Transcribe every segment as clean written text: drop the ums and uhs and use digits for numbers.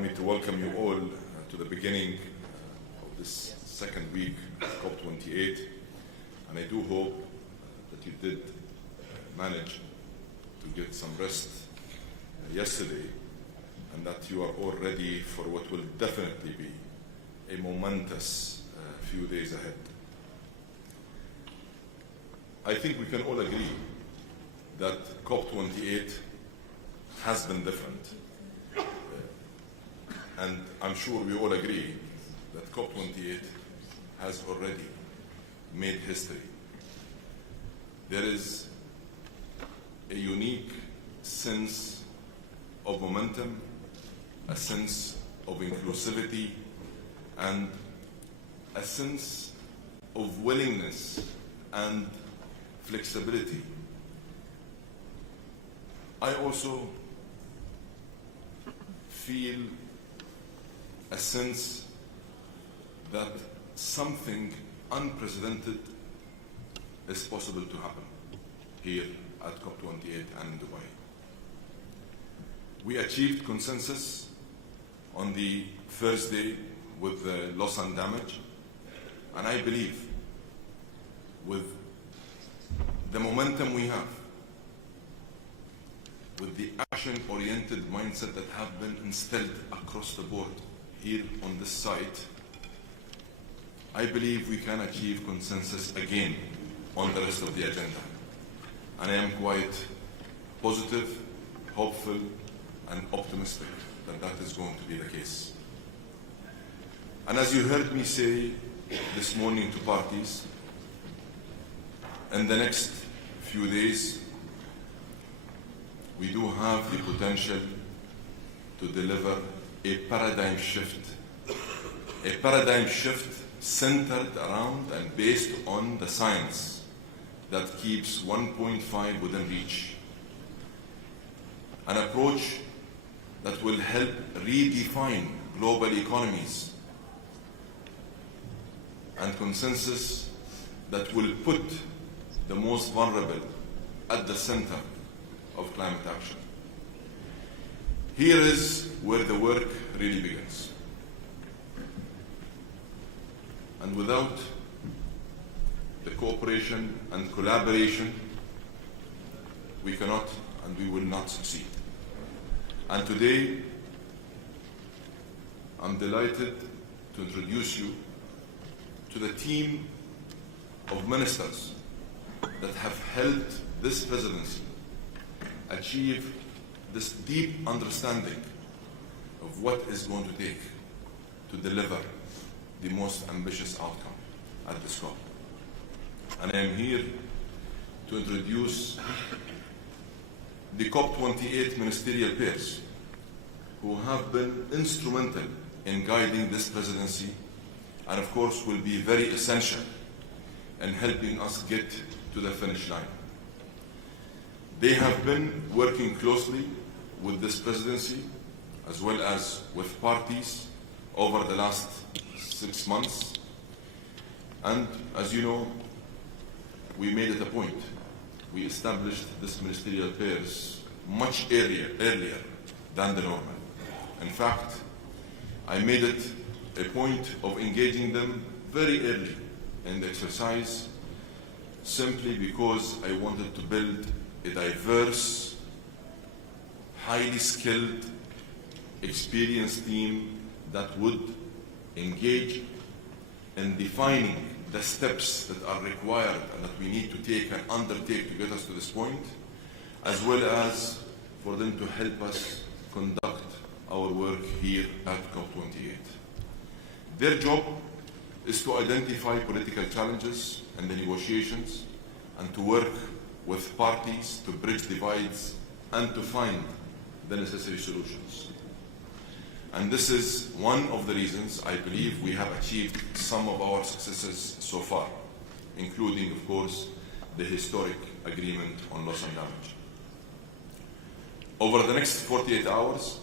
Me to welcome you all to the beginning of this second week of COP28, and I do hope that you did manage to get some rest yesterday, and that you are all ready for what will definitely be a momentous few days ahead. I think we can all agree that COP28 has been different. And I'm sure we all agree that COP28 has already made history. There is a unique sense of momentum, a sense of inclusivity, and a sense of willingness and flexibility. I also feel a sense that something unprecedented is possible to happen here at COP28 and in Dubai. We achieved consensus on the first day with the loss and damage, and I believe with the momentum we have, with the action-oriented mindset that have been instilled across the board here on this site, I believe we can achieve consensus again on the rest of the agenda. And I am quite positive, hopeful, and optimistic that that is going to be the case. And as you heard me say this morning to parties, in the next few days, we do have the potential to deliver a paradigm shift centered around and based on the science that keeps 1.5 within reach. An approach that will help redefine global economies, and consensus that will put the most vulnerable at the center of climate action. Here is where the work really begins. And without the cooperation and collaboration, we cannot and we will not succeed. And today, I'm delighted to introduce you to the team of ministers that have helped this presidency achieve this deep understanding of what is going to take to deliver the most ambitious outcome at this COP. And I am here to introduce the COP28 ministerial pairs who have been instrumental in guiding this presidency, and of course will be very essential in helping us get to the finish line. They have been working closely with this presidency as well as with parties over the last 6 months. And as you know, we made it a point. We established this ministerial pairs much earlier than the normal. In fact, I made it a point of engaging them very early in the exercise, simply because I wanted to build a diverse, highly skilled, experienced team that would engage in defining the steps that are required and that we need to take and undertake to get us to this point, as well as for them to help us conduct our work here at COP28. Their job is to identify political challenges and the negotiations, and to work with parties to bridge divides and to find the necessary solutions. And this is one of the reasons I believe we have achieved some of our successes so far, including, of course, the historic agreement on loss and damage. Over the next 48 hours,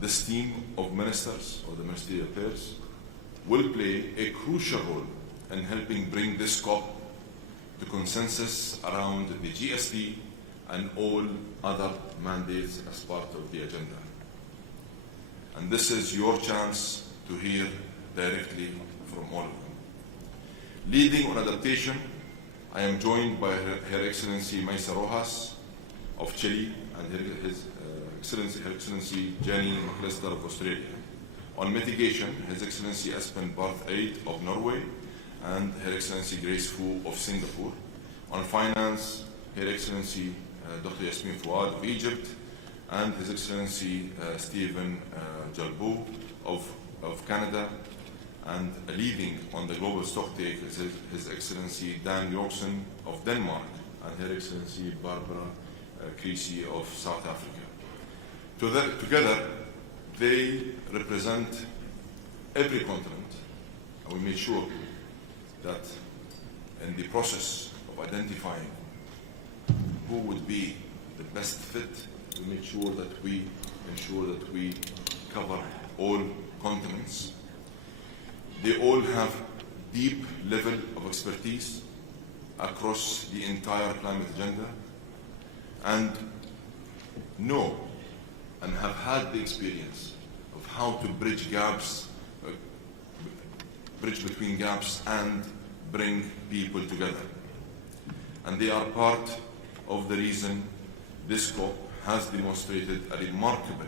this team of ministers, or the ministerial pairs, will play a crucial role in helping bring this COP to consensus around the GSP and all other mandates as part of the agenda. And this is your chance to hear directly from all of them. Leading on adaptation, I am joined by Her Excellency Maisa Rojas of Chile and Her Excellency Jenny McAllister of Australia. On mitigation, His Excellency Espen Barth Eid of Norway and Her Excellency Grace Fu of Singapore. On finance, Her Excellency Dr. Yasmin Fouad of Egypt and His Excellency Stephen Jalbo of Canada, and leading on the global stocktake is His Excellency Dan Yorkson of Denmark and Her Excellency Barbara Creasy of South Africa. Together, they represent every continent, and we made sure that in the process of identifying who would be the best fit, we make sure that we ensure that we cover all continents. They all have deep level of expertise across the entire climate agenda and know and have had the experience of how to bridge gaps, bridge between gaps and bring people together. And they are part of the reason this COP has demonstrated a remarkable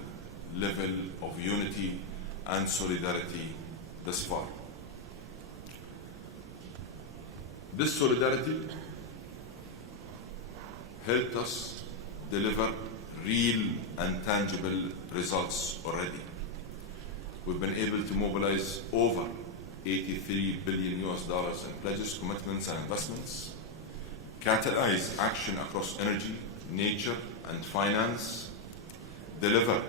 level of unity and solidarity thus far. This solidarity helped us deliver real and tangible results already. We've been able to mobilize over $83 billion in pledges, commitments, and investments, catalyze action across energy, nature, and finance, deliver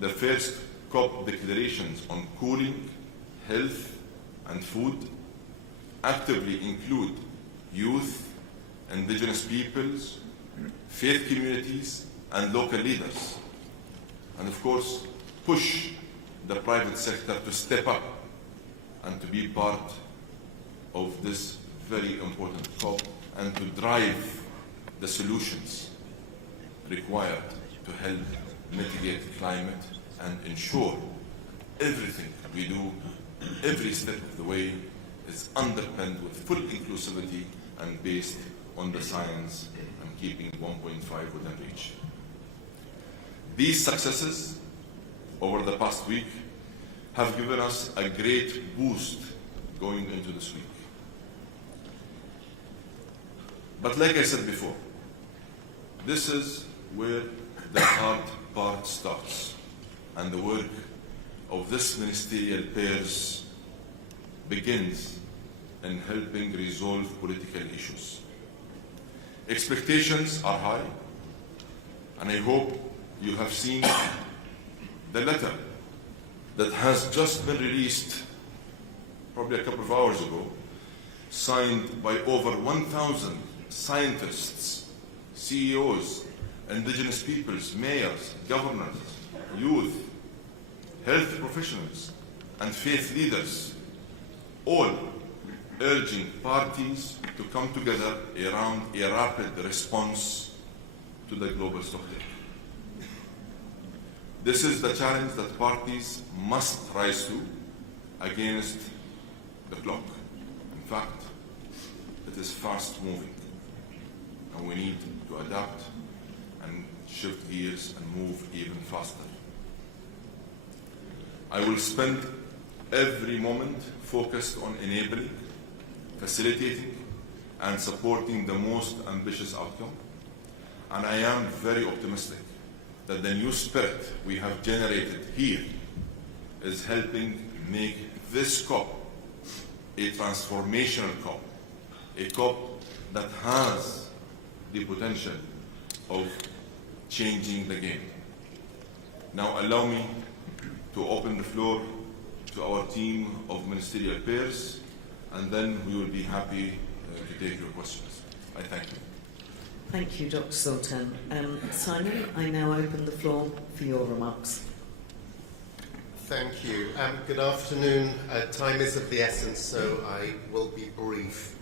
the first COP declarations on cooling, health, and food, actively include youth, indigenous peoples, faith communities, and local leaders, and of course, push the private sector to step up and to be part of this very important COP and to drive the solutions required to help mitigate climate and ensure everything we do, every step of the way, is underpinned with full inclusivity and based on the science and keeping 1.5 within reach. These successes over the past week have given us a great boost going into this week. But like I said before, this is where the hard part starts, and the work of this ministerial pairs begins in helping resolve political issues. Expectations are high, and I hope you have seen the letter that has just been released probably a couple of hours ago, signed by over 1,000 scientists, CEOs, indigenous peoples, mayors, governors, youth, health professionals, and faith leaders, all urging parties to come together around a rapid response to the global stocktake. This is the challenge that parties must rise to against the clock. In fact, it is fast moving, and we need to adapt and shift gears and move even faster. I will spend every moment focused on enabling, facilitating, and supporting the most ambitious outcome. And I am very optimistic that the new spirit we have generated here is helping make this COP a transformational COP, a COP that has the potential of changing the game. Now allow me to open the floor to our team of ministerial pairs, and then we will be happy to take your questions. I thank you. Thank you, Dr. Sultan. Simon, I now open the floor for your remarks. Thank you. Good afternoon. Time is of the essence, so I will be brief.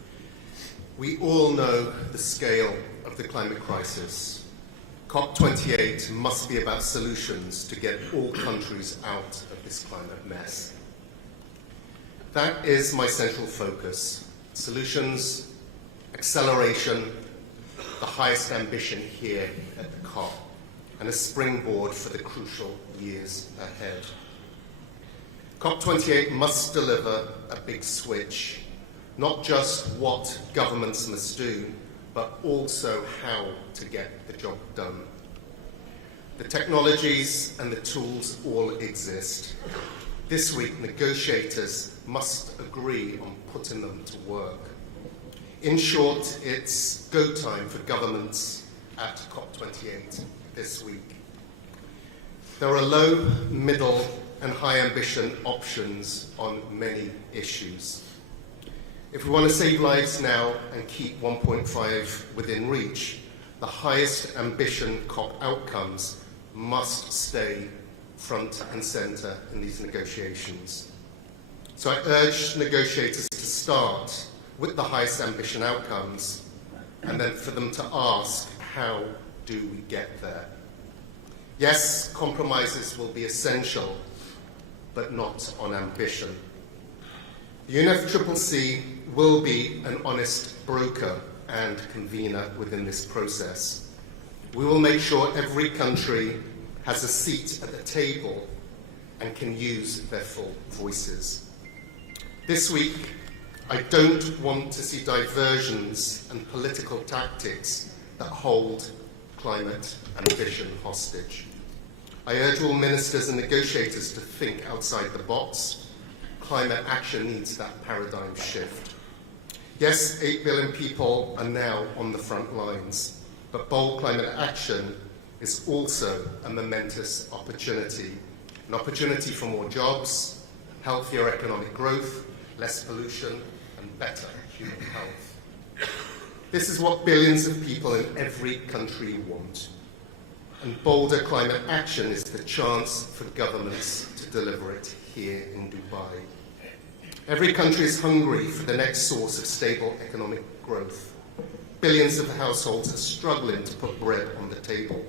We all know the scale of the climate crisis. COP28 must be about solutions to get all countries out of this climate mess. That is my central focus. Solutions, acceleration, the highest ambition here at the COP, and a springboard for the crucial years ahead. COP28 must deliver a big switch, not just what governments must do, but also how to get the job done. The technologies and the tools all exist. This week, negotiators must agree on putting them to work. In short, it's go time for governments at COP28 this week. There are low, middle, and high ambition options on many issues. If we want to save lives now and keep 1.5 within reach, the highest ambition COP outcomes must stay front and centre in these negotiations. So I urge negotiators to start with the highest ambition outcomes and then for them to ask, how do we get there? Yes, compromises will be essential, but not on ambition. The UNFCCC will be an honest broker and convener within this process. We will make sure every country has a seat at the table and can use their full voices. This week, I don't want to see diversions and political tactics that hold climate ambition hostage. I urge all ministers and negotiators to think outside the box. Climate action needs that paradigm shift. Yes, 8 billion people are now on the front lines, but bold climate action is also a momentous opportunity. An opportunity for more jobs, healthier economic growth, less pollution, and better human health. This is what billions of people in every country want. And bolder climate action is the chance for governments to deliver it here in Dubai. Every country is hungry for the next source of stable economic growth. Billions of households are struggling to put bread on the table.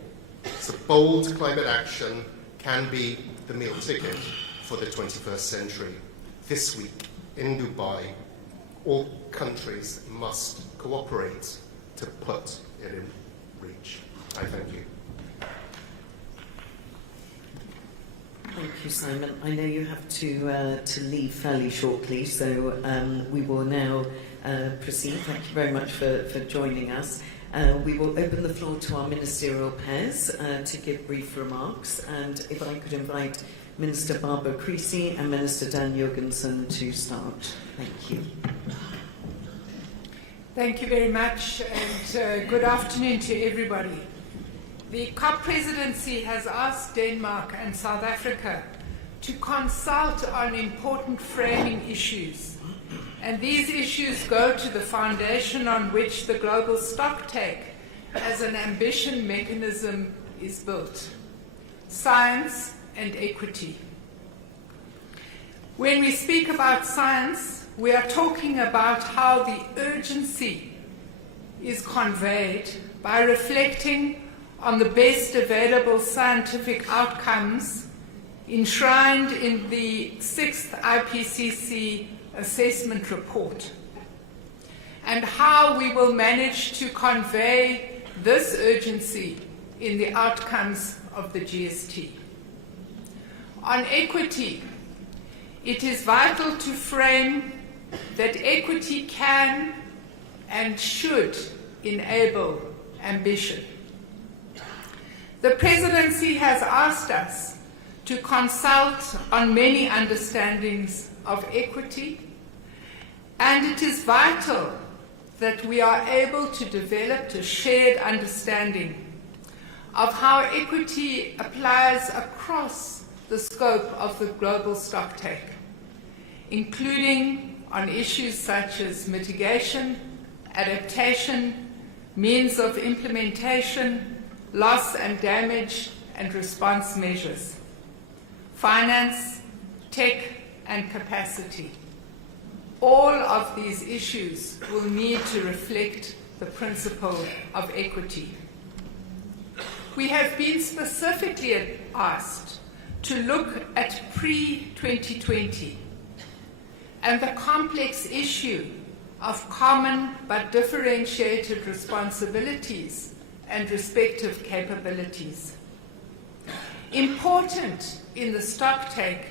So bold climate action can be the meal ticket for the 21st century. This week in Dubai, all countries must cooperate to put it in reach. I thank you. Thank you, Simon. I know you have to leave fairly shortly, so we will now proceed. Thank you very much for joining us. We will open the floor to our ministerial pairs to give brief remarks, and if I could invite Minister Barbara Creasy and Minister Dan Jorgensen to start. Thank you. Thank you very much, and good afternoon to everybody. The COP presidency has asked Denmark and South Africa to consult on important framing issues. And these issues go to the foundation on which the global stocktake as an ambition mechanism is built: science and equity. When we speak about science, we are talking about how the urgency is conveyed by reflecting on the best available scientific outcomes enshrined in the 6th IPCC assessment report, and how we will manage to convey this urgency in the outcomes of the GST. On equity, it is vital to frame that equity can and should enable ambition. The presidency has asked us to consult on many understandings of equity, and it is vital that we are able to develop a shared understanding of how equity applies across the scope of the global stocktake, including on issues such as mitigation, adaptation, means of implementation, loss and damage and response measures, finance, tech, and capacity. All of these issues will need to reflect the principle of equity. we have been specifically asked to look at pre-2020 and the complex issue of common but differentiated responsibilities and respective capabilities. Important in the stocktake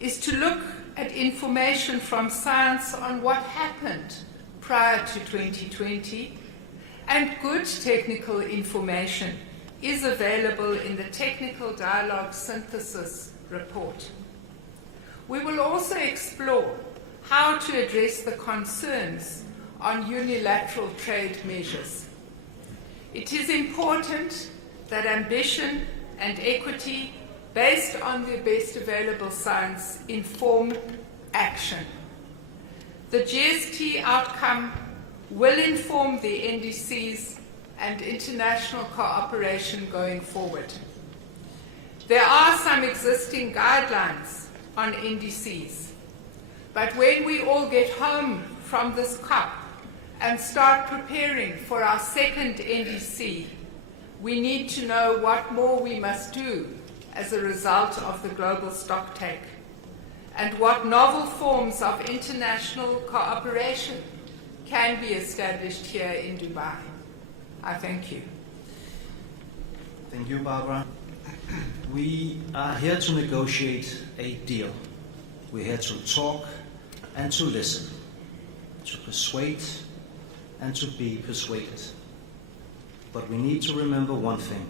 is to look at information from science on what happened prior to 2020, and good technical information is available in the Technical Dialogue Synthesis report. We will also explore how to address the concerns on unilateral trade measures. It is important that ambition and equity based on the best available science inform action. The GST outcome will inform the NDCs and international cooperation going forward. There are some existing guidelines on NDCs, but when we all get home from this COP and start preparing for our second NDC, we need to know what more we must do as a result of the global stocktake, and what novel forms of international cooperation can be established here in Dubai. I thank you. Thank you, Barbara. We are here to negotiate a deal. We're here to talk and to listen, to persuade and to be persuaded. But we need to remember one thing.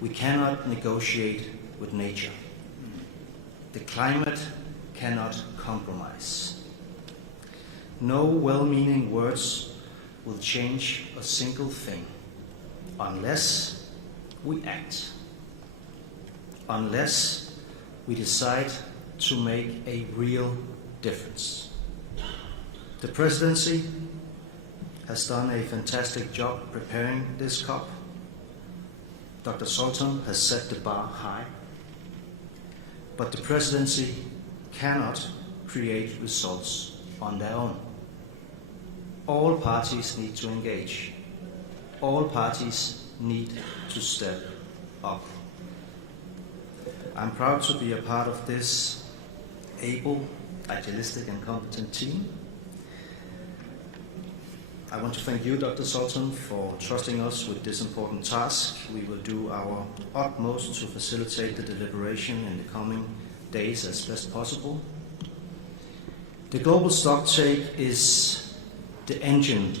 We cannot negotiate with nature. The climate cannot compromise. No well-meaning words will change a single thing unless we act, unless we decide to make a real difference. The presidency has done a fantastic job preparing this COP. Dr. Sultan has set the bar high, but the presidency cannot create results on their own. All parties need to engage. All parties need to step up. I'm proud to be a part of this able, idealistic and competent team. I want to thank you, Dr. Sultan, for trusting us with this important task. We will do our utmost to facilitate the deliberation in the coming days as best possible. The global stocktake is the engine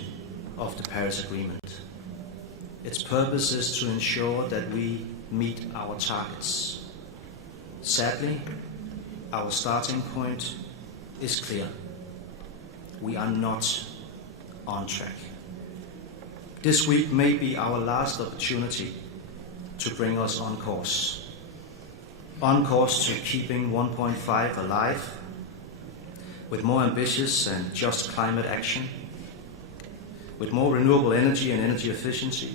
of the Paris Agreement. Its purpose is to ensure that we meet our targets. Sadly, our starting point is clear. We are not on track. This week may be our last opportunity to bring us on course to keeping 1.5 alive, with more ambitious and just climate action, with more renewable energy and energy efficiency,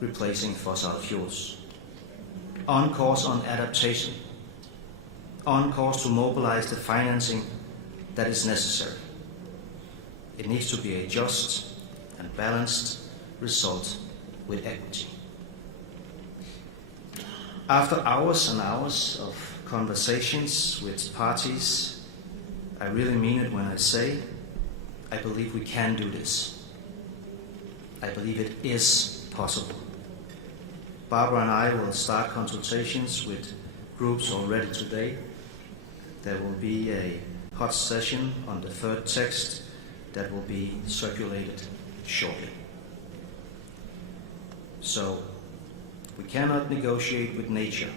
replacing fossil fuels. On course on adaptation, on course to mobilize the financing that is necessary. It needs to be a just and balanced result with equity. After hours and hours of conversations with parties, I really mean it when I say, I believe we can do this. I believe it is possible. Barbara and I will start consultations with groups already today. There will be a hot session on the third text that will be circulated shortly. So, we cannot negotiate with nature,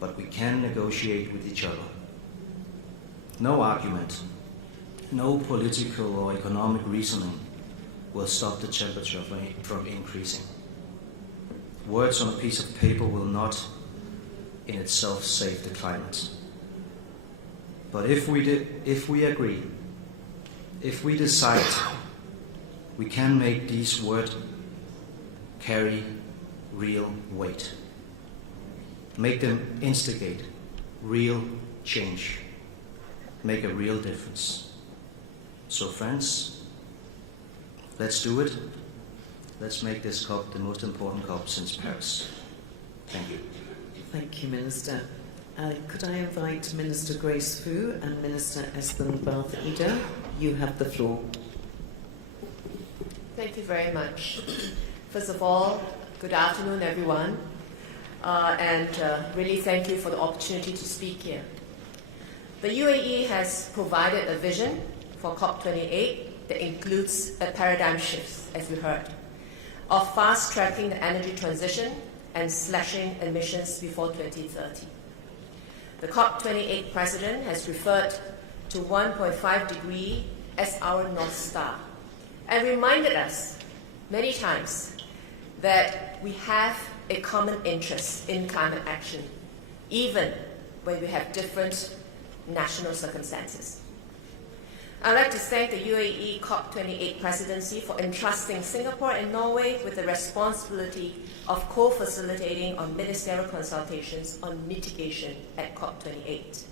but we can negotiate with each other. No argument, no political or economic reasoning will stop the temperature from increasing. Words on a piece of paper will not in itself save the climate. But if we agree, if we decide, we can make these words carry real weight. Make them instigate real change. Make a real difference. So friends, let's do it. Let's make this COP the most important COP since Paris. Thank you. Thank you, Minister. Could I invite Minister Grace Fu and Minister Espen Barth Ida? You have the floor. Thank you very much. First of all, good afternoon, everyone. And really thank you for the opportunity to speak here. The UAE has provided a vision for COP28 that includes a paradigm shift, as we heard, of fast-tracking the energy transition and slashing emissions before 2030. The COP28 president has referred to 1.5 degree as our North Star and reminded us many times that we have a common interest in climate action, even when we have different national circumstances. I'd like to thank the UAE COP28 presidency for entrusting Singapore and Norway with the responsibility of co-facilitating on ministerial consultations on mitigation at COP28.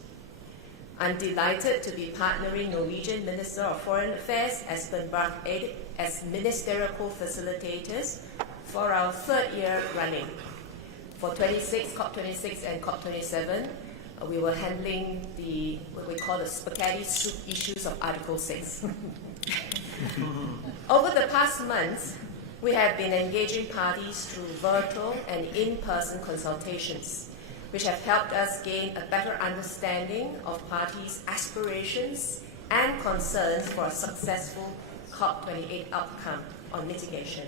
I'm delighted to be partnering Norwegian Minister of Foreign Affairs, Espen Barth Eide, as ministerial co-facilitators for our third year running. For COP26 and COP27, we were handling what we call the spaghetti soup issues of Article 6. Over the past months, we have been engaging parties through virtual and in-person consultations, which have helped us gain a better understanding of parties' aspirations and concerns for a successful COP28 outcome on mitigation.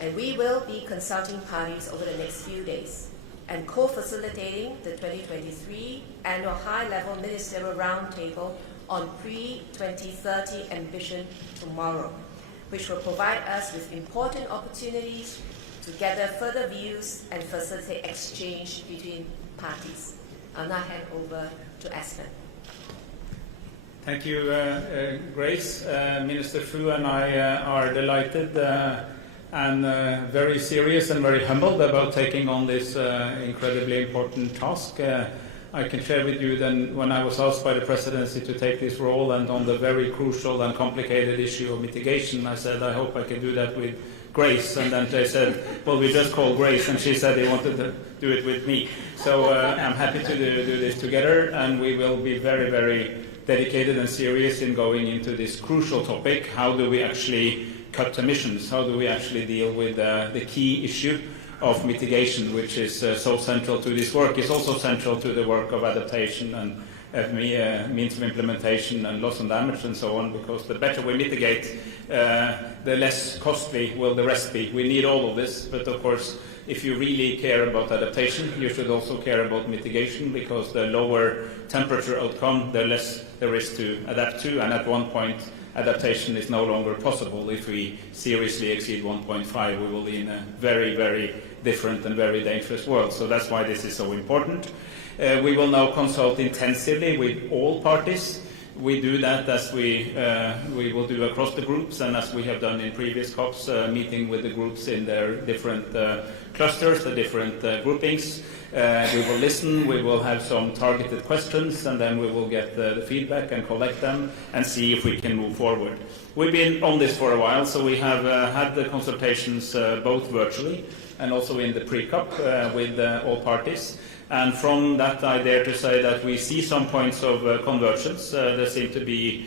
And we will be consulting parties over the next few days and co-facilitating the 2023 annual high-level ministerial roundtable on pre-2030 ambition tomorrow, which will provide us with important opportunities to gather further views and facilitate exchange between parties. I'll now hand over to Espen. Thank you, Grace. Minister Fu and I are delighted and very serious and very humbled about taking on this incredibly important task. I can share with you then when I was asked by the presidency to take this role and on the very crucial and complicated issue of mitigation, I said I hope I can do that with Grace, and then they said, well, we just called Grace, and she said they wanted to do it with me. So I'm happy to do this together, and we will be very, very dedicated and serious in going into this crucial topic. How do we actually cut emissions? How do we actually deal with the key issue of mitigation, which is so central to this work? It's also central to the work of adaptation and means of implementation and loss and damage and so on, because the better we mitigate, the less costly will the rest be. We need all of this, but of course, if you really care about adaptation, you should also care about mitigation, because the lower temperature outcome, the less there is to adapt to, and at one point, adaptation is no longer possible. If we seriously exceed 1.5, we will be in a very, very different and very dangerous world. So that's why this is so important. We will now consult intensively with all parties. We do that as we will do across the groups, and as we have done in previous COPs, meeting with the groups in their different clusters, the different groupings. We will listen, we will have some targeted questions, and then we will get the feedback and collect them and see if we can move forward. We've been on this for a while, so we have had the consultations both virtually and also in the pre-COP with all parties. And from that, I dare to say that we see some points of convergence. There seems to be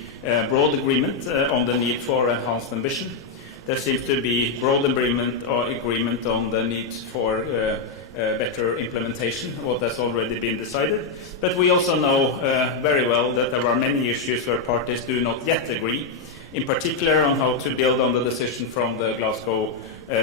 broad agreement on the need for enhanced ambition. There seems to be broad agreement on the need for better implementation of what has already been decided. But we also know very well that there are many issues where parties do not yet agree, in particular on how to build on the decision from the Glasgow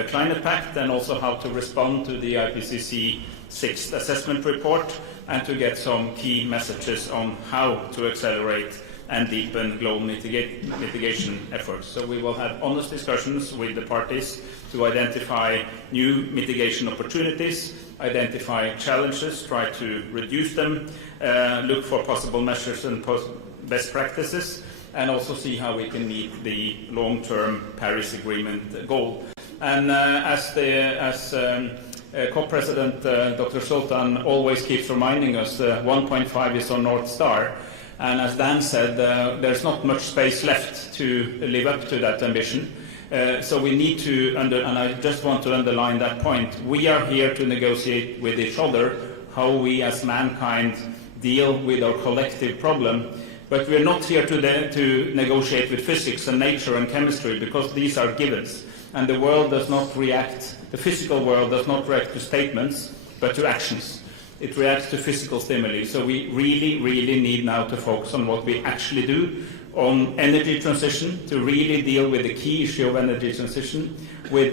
Climate Pact, and also how to respond to the IPCC 6th assessment report, and to get some key messages on how to accelerate and deepen global mitigation efforts. So we will have honest discussions with the parties to identify new mitigation opportunities, identify challenges, try to reduce them, look for possible measures and best practices, and also see how we can meet the long-term Paris Agreement goal. And as COP President Dr. Sultan always keeps reminding us, 1.5 is our North Star. And as Dan said, there's not much space left to live up to that ambition. So we need to, and I just want to underline that point, we are here to negotiate with each other how we as mankind deal with our collective problem, but we are not here to negotiate with physics and nature and chemistry, because these are givens, and the world does not react, the physical world does not react to statements, but to actions. It reacts to physical stimuli. So we really, really need now to focus on what we actually do on energy transition, to really deal with the key issue of energy transition, with